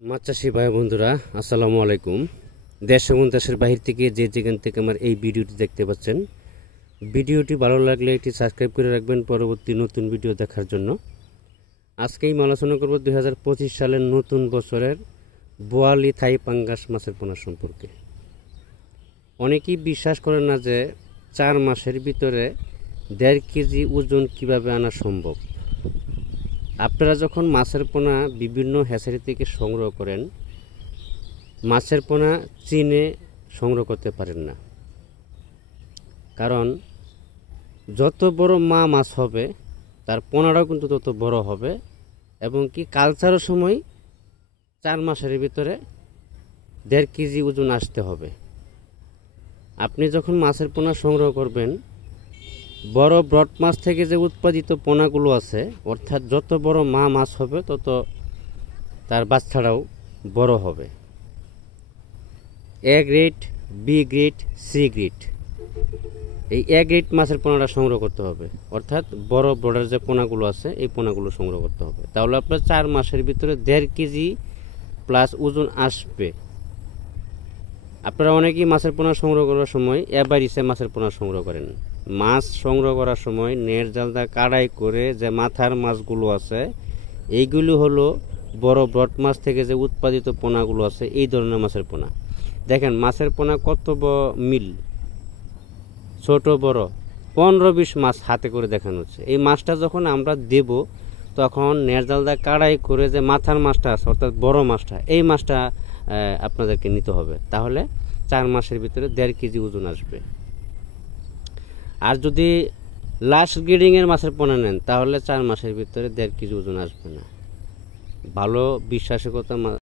মাছ চাষি ভাই বন্ধুরা, আসসালামু আলাইকুম। দেশ এবং দেশের বাহির থেকে যে যেখান থেকে আমার এই ভিডিওটি দেখতে পাচ্ছেন, ভিডিওটি ভালো লাগলে একটি সাবস্ক্রাইব করে রাখবেন পরবর্তী নতুন ভিডিও দেখার জন্য। আজকেই আলোচনা করব 2025 সালের নতুন বছরের বোয়ালি থাই পাঙ্গাস মাছের পোনা সম্পর্কে। অনেকেই বিশ্বাস করেন না যে 4 মাসের ভিতরে 1.5 কেজি ওজন কিভাবে আনা সম্ভব। আপনারা যখন মাছের পোনা বিভিন্ন হ্যাচারি থেকে সংগ্রহ করেন, মাছের পোনা চিনে সংগ্রহ করতে পারেন না। কারণ যত বড় মাছ হবে তার পোনাটাও কিন্তু তত বড় হবে, এবং কি কালচারের সময় 4 মাসের ভিতরে 1.5 কেজি ওজন আসতে হবে। আপনি যখন মাছের পোনা সংগ্রহ করবেন, বড় ব্রড মাছ থেকে যে উৎপাদিত পোনাগুলো আছে, অর্থাৎ যত বড় মাছ হবে তত তার বাচ্চাটাও বড় হবে। A grade, B grade, C grade, এই এ গ্রেড মাছের পোনাটা সংগ্রহ করতে হবে। অর্থাৎ বড় ব্রডের যে পোনাগুলো আছে এই পোনাগুলো সংগ্রহ করতে হবে। তাহলে আপনার 4 মাসের ভিতরে 1.5 কেজি প্লাস ওজন আসবে। আপনারা অনেকেই মাছের পোনা সংগ্রহ করার সময় এভারেজে মাছের পোনা সংগ্রহ করেন। মাছ সংগ্রহ করার সময় নেট জালদা কাড়াই করে যে মাথার মাছগুলো আছে, এইগুলো হলো বড় ব্রড মাছ থেকে যে উৎপাদিত পোনাগুলো আছে, এই ধরনের মাছের পোনা। দেখেন মাছের পোনা কত মিল, ছোট বড় 15-20 মাছ হাতে করে দেখানো হচ্ছে। এই মাছটা যখন আমরা দেব, তখন নেট জালদা কাড়াই করে যে মাথার মাছটা আছে, অর্থাৎ বড় মাছটা, এই মাছটা আপনাদেরকে নিতে হবে। তাহলে 4 মাসের ভিতরে 1.5 কেজি ওজন আসবে। আর যদি লাস্ট গ্রেডিংয়ের মাছের পোনা নেন, তাহলে 4 মাসের ভিতরে 1.5 কেজি ওজন আসবে না। ভালো বিশ্বাসযোগ্যতা